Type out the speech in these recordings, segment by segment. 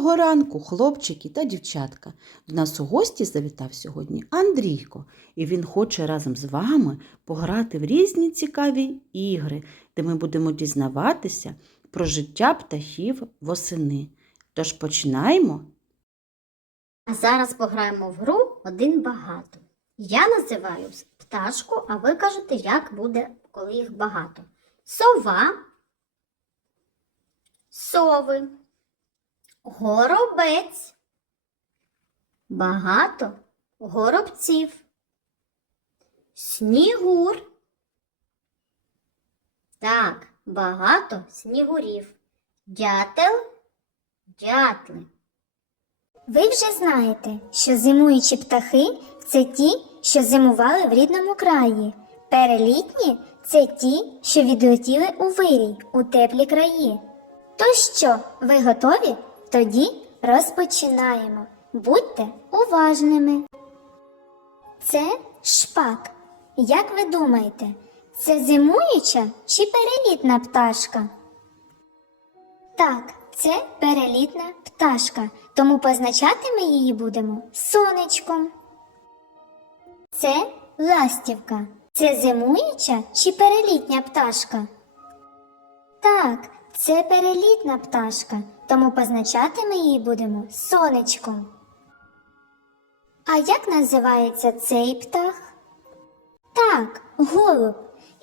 Доброго ранку, хлопчики та дівчатка. До нас у гості завітав сьогодні Андрійко, і він хоче разом з вами пограти в різні цікаві ігри, де ми будемо дізнаватися про життя птахів восени. Тож починаємо. А зараз пограємо в гру один багато. Я називаю пташку, а ви кажете, як буде, коли їх багато. Сова, сови, горобець, багато горобців, снігур. Так, багато снігурів. Дятел, дятли. Ви вже знаєте, що зимуючі птахи це ті, що зимували в рідному краї. Перелітні це ті, що відлетіли у вирій, у теплі краї. То що, ви готові? Тоді розпочинаємо. Будьте уважними. Це шпак. Як ви думаєте, це зимуюча чи перелітна пташка? Так, це перелітна пташка, тому позначати ми її будемо сонечком. Це ластівка. Це зимуюча чи перелітня пташка? Так, це перелітна пташка, тому позначати ми її будемо сонечком. А як називається цей птах? Так, голуб.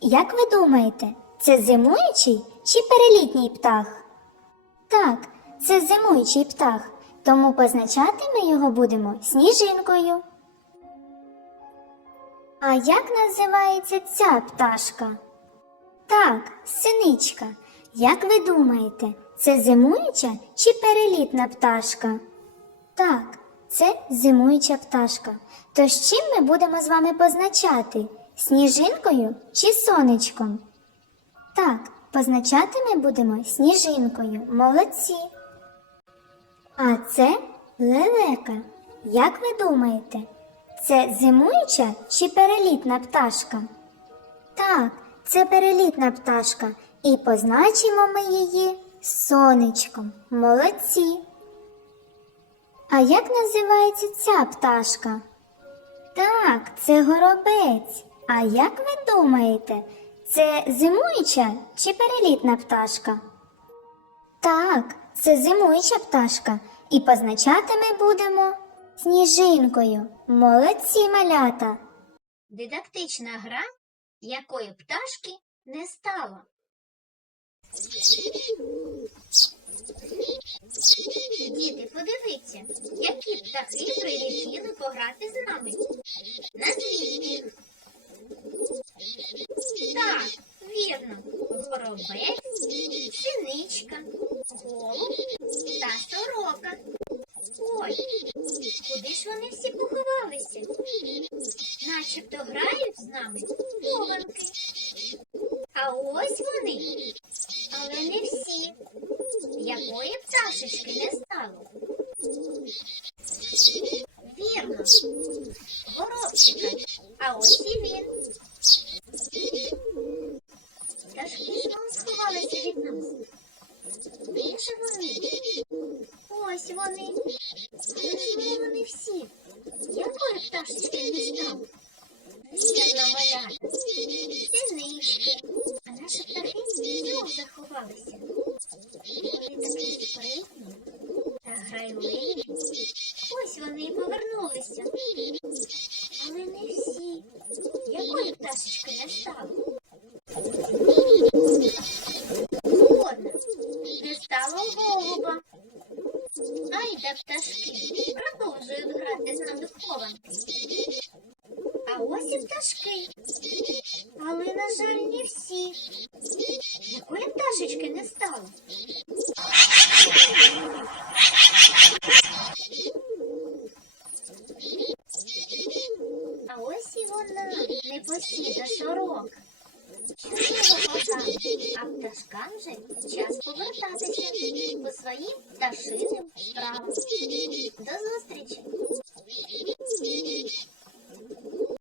Як ви думаєте, це зимуючий чи перелітній птах? Так, це зимуючий птах, тому позначати ми його будемо сніжинкою. А як називається ця пташка? Так, синичка. Як ви думаєте, це зимуюча чи перелітна пташка? Так, це зимуюча пташка. То з чим ми будемо з вами позначати? Сніжинкою чи сонечком? Так, позначати ми будемо сніжинкою. Молодці. А це лелека. Як ви думаєте, це зимуюча чи перелітна пташка? Так, це перелітна пташка. І позначимо ми її сонечком. Молодці. А як називається ця пташка? Так, це горобець. А як ви думаєте, це зимуюча чи перелітна пташка? Так, це зимуюча пташка. І позначати ми будемо сніжинкою. Молодці малята. Дидактична гра, якої пташки не стало. Діти, подивіться, які птахи прилетіли пограти з нами. Назвіть їх. Так, вірно. Горобець, синичка, голуб та сорока. Ой, куди ж вони всі поховалися? Начебто грають з нами хованки. А ось вони, не. Якої пташечки не стало? Вірно, горобчика. А ось і він. Пташки вон сховалися від нас. Де ж вони? Ось вони. Але вони всі. Якої пташечки не стало? Вірно, малята. Синички. А наші птахи спритні та грайливі. Ось вони і повернулися. Але не всі. Якої пташечки не стало? Згодна. Не стало голуба. Ай да пташки. Продовжують грати з нами в хованки. А ось і пташки. Але, на жаль, не всі. Якої пташечки не стало? А ось і вона, непосіда сорока. А пташкам вже час повертатися по своїм пташиним справам. До зустрічі!